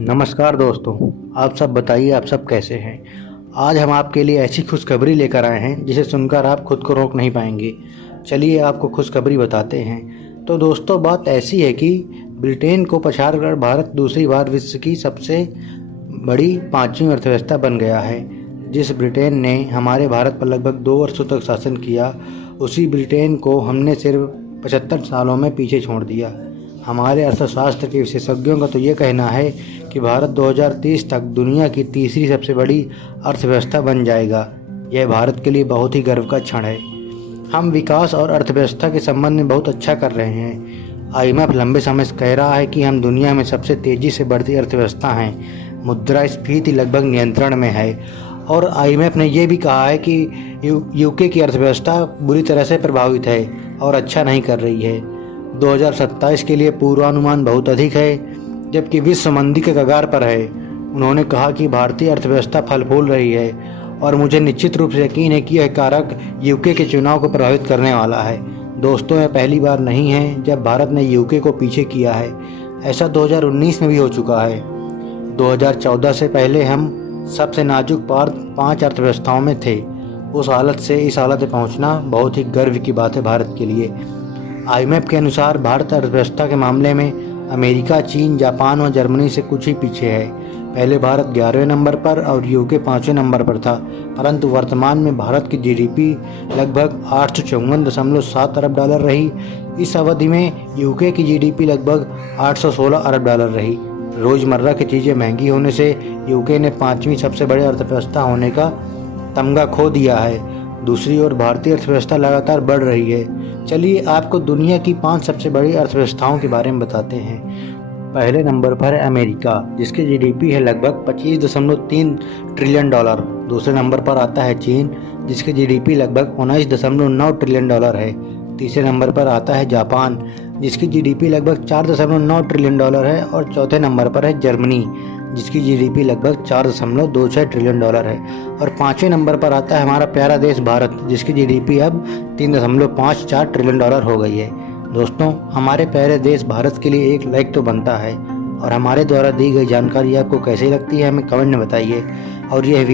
नमस्कार दोस्तों, आप सब बताइए आप सब कैसे हैं। आज हम आपके लिए ऐसी खुशखबरी लेकर आए हैं जिसे सुनकर आप खुद को रोक नहीं पाएंगे। चलिए आपको खुशखबरी बताते हैं। तो दोस्तों, बात ऐसी है कि ब्रिटेन को पछाड़कर भारत दूसरी बार विश्व की सबसे बड़ी पांचवी अर्थव्यवस्था बन गया है। जिस ब्रिटेन ने हमारे भारत पर लगभग 2 वर्षों तक शासन किया, उसी ब्रिटेन को हमने सिर्फ 75 सालों में पीछे छोड़ दिया। हमारे अर्थशास्त्र के विशेषज्ञों का तो ये कहना है कि भारत 2030 तक दुनिया की तीसरी सबसे बड़ी अर्थव्यवस्था बन जाएगा। यह भारत के लिए बहुत ही गर्व का क्षण है। हम विकास और अर्थव्यवस्था के संबंध में बहुत अच्छा कर रहे हैं। IMF लंबे समय से कह रहा है कि हम दुनिया में सबसे तेज़ी से बढ़ती अर्थव्यवस्था हैं। मुद्रास्फीति लगभग नियंत्रण में है और IMF ने यह भी कहा है कि UK की अर्थव्यवस्था बुरी तरह से प्रभावित है और अच्छा नहीं कर रही है। 2027 के लिए पूर्वानुमान बहुत अधिक है, जबकि विश्व मंदी के कगार पर है। उन्होंने कहा कि भारतीय अर्थव्यवस्था फल फूल रही है और मुझे निश्चित रूप से यकीन है कि यह कारक UK के चुनाव को प्रभावित करने वाला है। दोस्तों, यह पहली बार नहीं है जब भारत ने UK को पीछे किया है। ऐसा 2019 में भी हो चुका है। 2014 से पहले हम सबसे नाजुक 5 अर्थव्यवस्थाओं में थे। उस हालत से इस हालत में पहुँचना बहुत ही गर्व की बात है भारत के लिए। IMF के अनुसार भारत अर्थव्यवस्था के मामले में अमेरिका, चीन, जापान और जर्मनी से कुछ ही पीछे है। पहले भारत 11वें नंबर पर और UK 5वें नंबर पर था, परंतु वर्तमान में भारत की GDP लगभग 854.7 अरब डॉलर रही। इस अवधि में UK की GDP लगभग 816 अरब डॉलर रही। रोज़मर्रा की चीज़ें महंगी होने से UK ने 5वीं सबसे बड़ी अर्थव्यवस्था होने का तमगा खो दिया है। दूसरी ओर भारतीय अर्थव्यवस्था लगातार बढ़ रही है। चलिए आपको दुनिया की 5 सबसे बड़ी अर्थव्यवस्थाओं के बारे में बताते हैं। पहले नंबर पर है अमेरिका, जिसकी GDP है लगभग 25.3 ट्रिलियन डॉलर। दूसरे नंबर पर आता है चीन, जिसकी GDP लगभग 19.9 ट्रिलियन डॉलर है। तीसरे नंबर पर आता है जापान, जिसकी GDP लगभग 4.9 ट्रिलियन डॉलर है। और चौथे नंबर पर है जर्मनी, जिसकी GDP लगभग 4.26 ट्रिलियन डॉलर है। और 5वें नंबर पर आता है हमारा प्यारा देश भारत, जिसकी GDP अब 3.54 ट्रिलियन डॉलर हो गई है। दोस्तों, हमारे प्यारे देश भारत के लिए एक लाइक तो बनता है। और हमारे द्वारा दी गई जानकारी आपको कैसी लगती है हमें कमेंट में बताइए। और यह